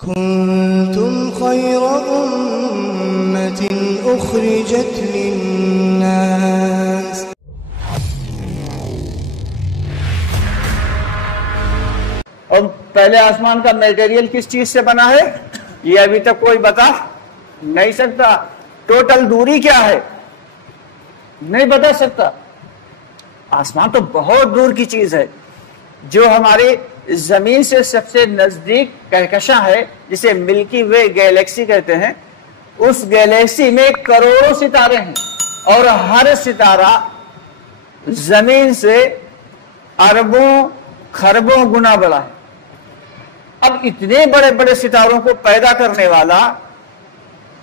كنتم خير أمة أخرجت للناس. اور پہلے آسمان کا میٹیریل کس چیز سے بنا ہے یہ ابھی تک کوئی بتا نہیں سکتا. ٹوٹل دوری کیا ہے نہیں بتا سکتا. آسمان تو بہت دور کی چیز ہے. جو ہماری زمین سے سب سے نزدیک کہکشاں ہے جسے ملکی وے گیلیکسی کہتے ہیں, اس گیلیکسی میں کروڑوں ستارے ہیں اور ہر ستارہ زمین سے اربوں خربوں گنا بڑا ہے. اب اتنے بڑے بڑے ستاروں کو پیدا کرنے والا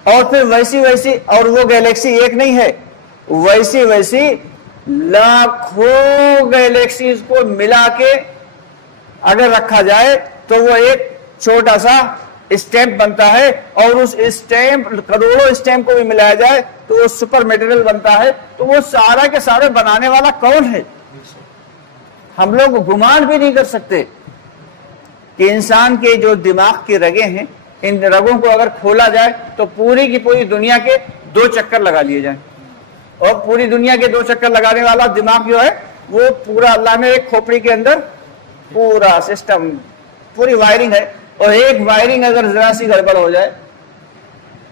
اور پھر ویسی اور وہ گیلیکسی ایک نہیں ہے, ویسی لاکھوں گیلیکسیز کو ملا کے اگر رکھا جائے تو وہ ایک چھوٹا سا اسٹیمپ بنتا ہے, اور اس اسٹیمپ کروڑوں اسٹیمپ کو بھی ملایا جائے تو وہ سپر میٹیریل بنتا ہے. تو وہ سارا کے سارے بنانے والا کون ہے؟ ہم لوگ گمان بھی نہیں کر سکتے کہ انسان کے جو دماغ کی رگیں ہیں, ان رگوں کو اگر کھولا جائے تو پوری کی پوری دنیا کے 2 چکر لگا لیے جائیں, اور پوری دنیا کے 2 چکر لگانے والا دماغ جو ہے وہ پورا اللہ نے ایک کھوپڑی کے اندر پورا سسٹم پوری وائرنگ ہے, اور ایک وائرنگ اگر ذرا سی گڑبڑ ہو جائے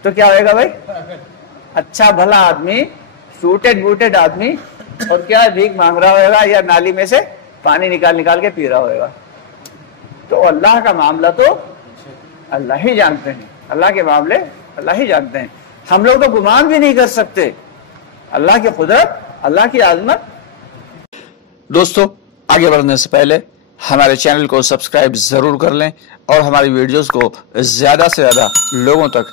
تو کیا ہوئے گا بھائی؟ اچھا بھلا آدمی, سوٹڈ بوٹڈ آدمی, اور کیا بھیک مانگ رہا ہوئے گا یا نالی میں سے پانی نکال کے پی رہا ہوئے گا. تو اللہ کا معاملہ تو اللہ ہی جانتے ہیں, اللہ کے معاملے اللہ ہی جانتے ہیں. ہم لوگ تو گمان بھی نہیں کر سکتے اللہ کی قدرت, اللہ کی عظمت. دوستو, آگے بڑھنے سے پہلے ہمارے چینل کو سبسکرائب ضرور کر لیں اور ہماری ویڈیوز کو زیادہ سے زیادہ لوگوں تک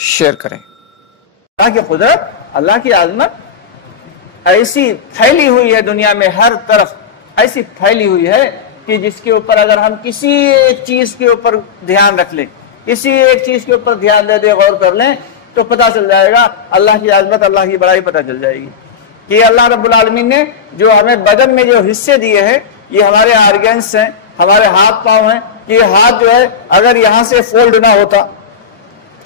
شیئر کریں. اللہ کی قدرت, اللہ کی عظمت ایسی پھیلی ہوئی ہے دنیا میں, ہر طرف ایسی پھیلی ہوئی ہے کہ جس کے اوپر اگر ہم کسی ایک چیز کے اوپر دھیان رکھ لیں, کسی ایک چیز کے اوپر دھیان دے دیں, غور کر لیں, تو پتہ چل جائے گا اللہ کی عظمت, اللہ کی بڑائی پتہ چل جائے گی کہ اللہ رب العالمین نے جو ہمیں بدن میں جو حصے دیے ہیں یہ ہمارے آرگنس ہیں, ہمارے ہاتھ پاؤں ہیں. یہ ہاتھ جو ہے اگر یہاں سے فولڈ نہ ہوتا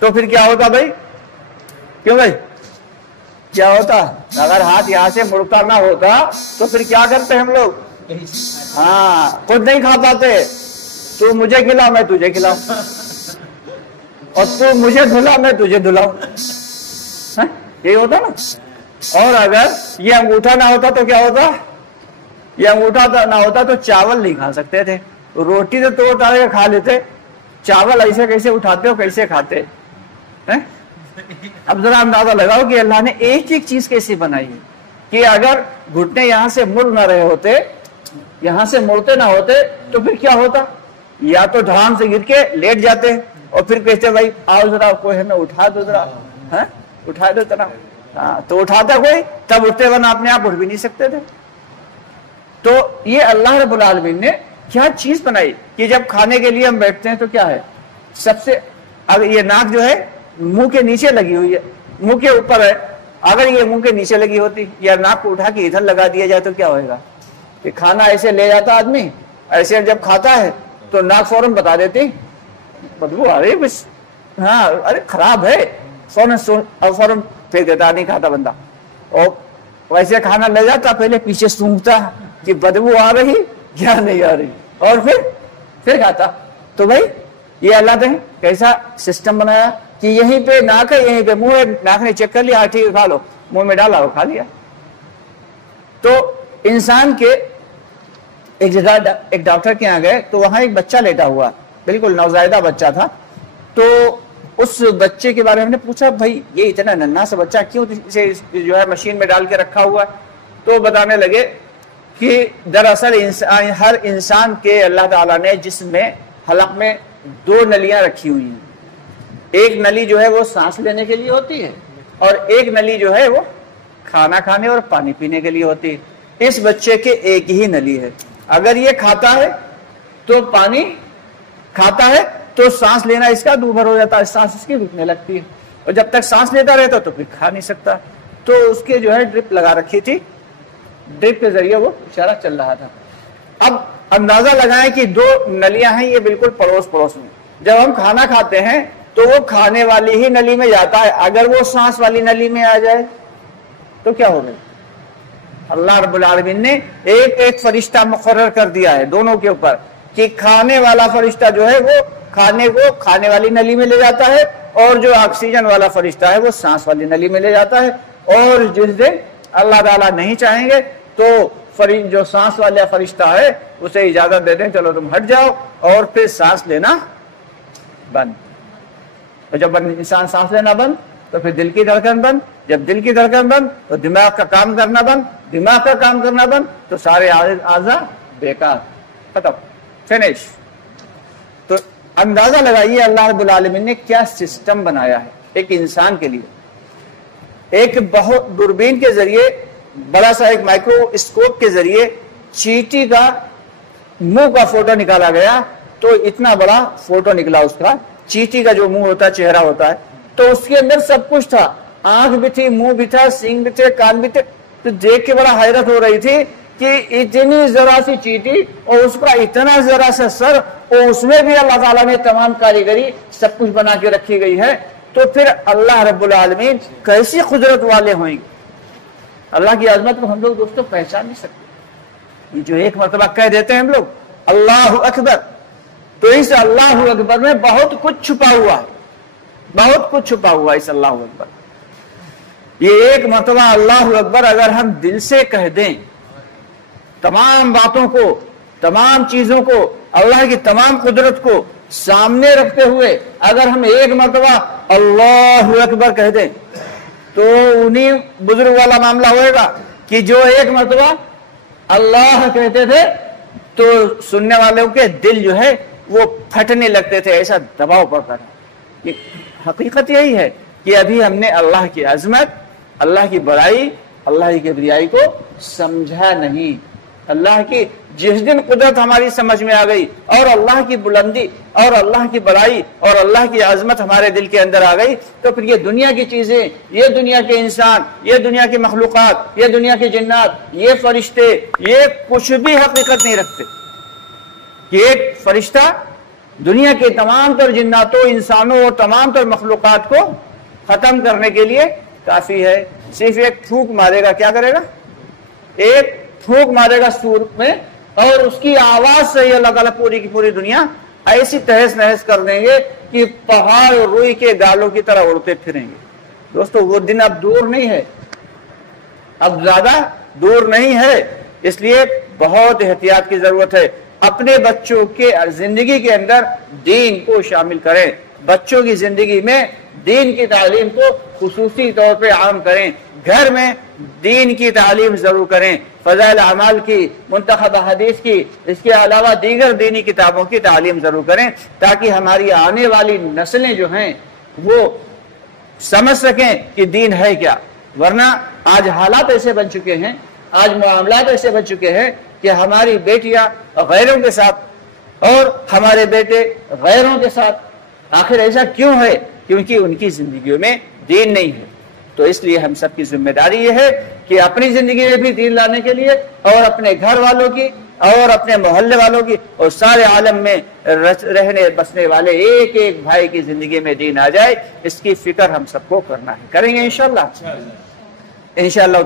تو پھر کیا ہوتا بھائی؟ کیوں بھائی کیا ہوتا؟ اگر ہاتھ یہاں سے مڑتا نہ ہوتا تو پھر کیا کرتے ہم لوگ؟ ہاں, خود نہیں کھا پاتے. تو مجھے کھلاؤ میں تجھے کھلاؤں, اور تو مجھے دھلا میں تجھے دھلاؤں, یہی ہوتا نا. اور اگر یہ انگوٹھا نہ ہوتا تو کیا ہوتا؟ یہ انگوٹھا نہ ہوتا تو چاول نہیں کھا سکتے تھے. روٹی تو توڑ تاڑ کے کھا لیتے, چاول ایسے کیسے اٹھاتے ہو, کیسے کھاتے؟ اب ذرا اندازہ لگاؤ کہ اللہ نے ایک ایک چیز کیسی بنائی ہے کہ اگر گھٹنے یہاں سے مڑ نہ رہے ہوتے, یہاں سے مڑتے نہ ہوتے تو پھر کیا ہوتا؟ یا تو ڈھام سے گر کے لیٹ جاتے اور پھر کہتے بھائی آؤ ذرا کوئی ہمیں اٹھا دو, ذرا اٹھا دو ذرا. تو اٹھاتا کوئی تب اٹھتے, ورنہ اپنے آپ اٹھ بھی نہیں سکتے تھے. تو یہ اللہ رب العالمین نے کیا چیز بنائی کہ جب کھانے کے لیے ہم بیٹھتے ہیں تو کیا ہے, سب سے اگر یہ ناک جو ہے منہ کے نیچے لگی ہوئی ہے, منہ کے اوپر ہے, اگر یہ منہ کے نیچے لگی ہوتی یا ناک کو اٹھا کے ادھر لگا دیا جائے تو کیا ہوئے گا کہ کھانا ایسے لے جاتا آدمی, ایسے جب کھاتا ہے تو ناک فوراً بتا دیتی بدبو آ رہی بس, ہاں ارے خراب ہے, فوراً پھینک دیتا, نہیں کھاتا بندہ. اور ویسے کھانا لے جاتا پہلے پیچھے سونگتا کہ بدبو آ رہی کیا نہیں آ رہی, اور پھر کھاتا. تو بھائی یہ اللہ نے کیسا سسٹم بنایا کہ یہیں پہ ناک ہے, یہیں پہ منہ ہے, ناک نے چیک کر لیا, ٹھیک ہے کھا لو, منہ میں ڈالا اور کھا لیا. تو انسان کے ایک جگہ ایک ڈاکٹر کے یہاں گئے تو وہاں ایک بچہ لیٹا ہوا, بالکل نوزائیدہ بچہ تھا. تو اس بچے کے بارے میں ہم نے پوچھا بھائی یہ اتنا ننھا سا بچہ کیوں اسے جو ہے مشین میں ڈال کے رکھا ہوا ہے؟ تو بتانے لگے کہ دراصل ہر انسان کے اللہ تعالیٰ نے جسم میں حلق میں 2 نلیاں رکھی ہوئی ہیں. ایک نلی جو ہے وہ سانس لینے کے لیے ہوتی ہے, اور ایک نلی جو ہے وہ کھانا کھانے اور پانی پینے کے لیے ہوتی ہے. اس بچے کے ایک ہی نلی ہے, اگر یہ کھاتا ہے تو پانی کھاتا ہے تو سانس لینا اس کا دوبھر ہو جاتا ہے, سانس اس کی رکنے لگتی ہے, اور جب تک سانس لیتا رہتا تو پھر کھا نہیں سکتا. تو اس کے جو ہے ڈرپ لگا رکھی تھی, ڈرپ کے ذریعے وہ اشارہ چل رہا تھا. اب اندازہ لگائیں کہ 2 نلیاں ہیں یہ بالکل پڑوس میں, جب ہم کھانا کھاتے ہیں تو وہ کھانے والی ہی نلی میں جاتا ہے، اگر وہ سانس والی نلی میں آ جائے تو کیا ہوگا؟ اللہ رب العالمین نے ایک ایک فرشتہ مقرر کر دیا ہے دونوں کے اوپر کہ کھانے والا فرشتہ جو ہے وہ کھانے کو کھانے والی نلی میں لے جاتا ہے، اور جو آکسیجن والا فرشتہ ہے وہ سانس والی نلی میں لے جاتا ہے۔ اور جس دن اللہ تعالیٰ نہیں چاہیں گے تو جو سانس والا فرشتہ ہے اسے اجازت دے دیں چلو تم ہٹ جاؤ، اور پھر سانس لینا بند۔ اور جب انسان سانس لینا بند تو پھر دل کی دھڑکن بند، جب دل کی دھڑکن بند تو دماغ کا کام کرنا بند، دماغ کا کام کرنا بند تو سارے اعضاء بیکار، ختم، فنش۔ تو اندازہ لگائیے اللہ رب العالمین نے کیا سسٹم بنایا ہے ایک انسان کے لیے۔ ایک بہت دوربین کے ذریعے، بڑا سا ایک مائکرو اسکوپ کے ذریعے چیٹی کا منہ کا فوٹو نکالا گیا تو اتنا بڑا فوٹو نکلا اس کا، چیٹی کا جو منہ ہوتا ہے، چہرہ ہوتا ہے، تو اس کے اندر سب کچھ تھا، آنکھ بھی تھی، منہ بھی تھا، سینگ بھی تھے، کان بھی تھے۔ تو دیکھ کے بڑا حیرت ہو رہی تھی کہ اتنی ذرا سی چیٹی اور اس کا اتنا ذرا سا سر، اور اس میں بھی اللہ تعالیٰ نے تمام کاریگری سب کچھ بنا کے رکھی گئی ہے، تو پھر اللہ رب العالمین کیسی قدرت والے ہوئیں گے؟ اللہ کی عظمت کو ہم لوگ دوستوں پہچان نہیں سکتے۔ یہ جو ایک مرتبہ کہہ دیتے ہیں ہم لوگ اللہ اکبر، تو اس اللہ اکبر میں بہت کچھ چھپا ہوا ہے، بہت کچھ چھپا ہوا ہے اس اللہ اکبر۔ یہ ایک مرتبہ اللہ اکبر اگر ہم دل سے کہہ دیں، تمام باتوں کو، تمام چیزوں کو، اللہ کی تمام قدرت کو سامنے رکھتے ہوئے اگر ہم ایک مرتبہ اللہ اکبر کہہ دیں تو انہیں بزرگ والا معاملہ ہوئے گا کہ جو ایک مرتبہ اللہ کہتے تھے تو سننے والوں کے دل جو ہے وہ پھٹنے لگتے تھے، ایسا دباؤ پڑتا تھا۔ حقیقت یہی ہے کہ ابھی ہم نے اللہ کی عظمت، اللہ کی بڑائی، اللہ کی کبریائی کو سمجھا نہیں۔ اللہ کی جس دن قدرت ہماری سمجھ میں آ گئی اور اللہ کی بلندی اور اللہ کی بڑائی اور اللہ کی عظمت ہمارے دل کے اندر آ گئی تو پھر یہ دنیا کی چیزیں، یہ دنیا کے انسان، یہ دنیا کی مخلوقات، یہ دنیا کے جنات، یہ فرشتے، یہ کچھ بھی حقیقت نہیں رکھتے۔ کہ ایک فرشتہ دنیا کے تمام تر جناتوں، انسانوں اور تمام تر مخلوقات کو ختم کرنے کے لیے کافی ہے۔ صرف ایک پھونک مارے گا، کیا کرے گا؟ ایک پھونک مارے گا سور میں، اور اس کی آواز سے ہی اللہ تعالیٰ پوری کی پوری دنیا ایسی تہس نہس کر دیں گے کہ پہاڑ اور روئی کے گالوں کی طرح اڑتے پھریں گے۔ دوستو وہ دن اب دور نہیں ہے، اب زیادہ دور نہیں ہے، اس لیے بہت احتیاط کی ضرورت ہے۔ اپنے بچوں کے زندگی کے اندر دین کو شامل کریں، بچوں کی زندگی میں دین کی تعلیم کو خصوصی طور پہ عام کریں، گھر میں دین کی تعلیم ضرور کریں، فضائل اعمال کی، منتخب حدیث کی، اس کے علاوہ دیگر دینی کتابوں کی تعلیم ضرور کریں تاکہ ہماری آنے والی نسلیں جو ہیں وہ سمجھ سکیں کہ دین ہے کیا۔ ورنہ آج حالات ایسے بن چکے ہیں، آج معاملات ایسے بن چکے ہیں کہ ہماری بیٹیاں غیروں کے ساتھ اور ہمارے بیٹے غیروں کے ساتھ۔ آخر ایسا کیوں ہے؟ کیونکہ ان کی زندگیوں میں دین نہیں ہے۔ تو اس لیے ہم سب کی ذمہ داری یہ ہے کہ اپنی زندگی میں بھی دین لانے کے لیے اور اپنے گھر والوں کی اور اپنے محلے والوں کی اور سارے عالم میں رہنے بسنے والے ایک ایک بھائی کی زندگی میں دین آ جائے، اس کی فکر ہم سب کو کرنا ہے۔ کریں گے انشاءاللہ؟ انشاءاللہ